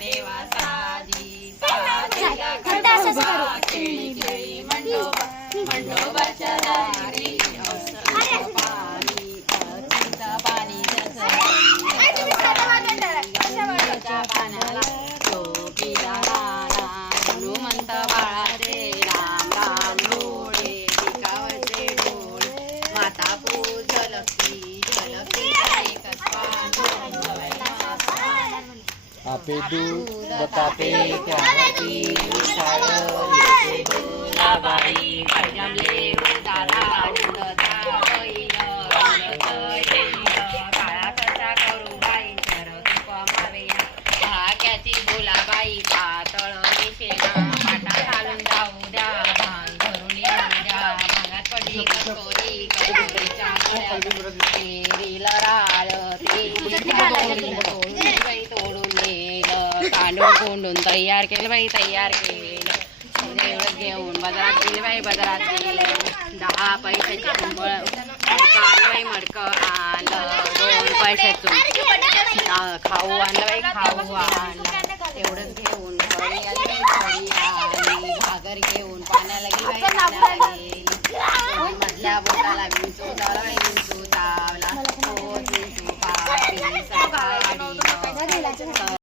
देवा साजी साजीला खंडोबा खेळी खेळी मंडोबा मंडोबाच्या दारी औषध पाणी अतीचं पाणी गंगेच्या पाण्याला टोपीला राणा हनुमंत बाळाचे राम राम डोळे टिकावचे डोळे माता पूजलकी झलकी आपे दूध बताते त्यावरती बाई जमले दादा काळा कसा करू बाई शरद मावेना भाग्याची बोलाबाई पातळ निशेना पाटा घालून जाऊ द्या भांग धरून येऊ द्या भांगात पडली कसोरी कसोरीच्या तेरीला राळ तोडून नेलं कांडून कोंडून तयार केलं बाई तयार केलं एवढं घेऊन बाजारात गेले बाई बाजारात गेले 10 पैशाची कुंबळ बाई मडकं आणलं 2 पैशातून खाऊ आणलं बाई खाऊ आणलं एवढंच घेऊन घरी आली घरी आली घागर घेऊन पाण्याला गेली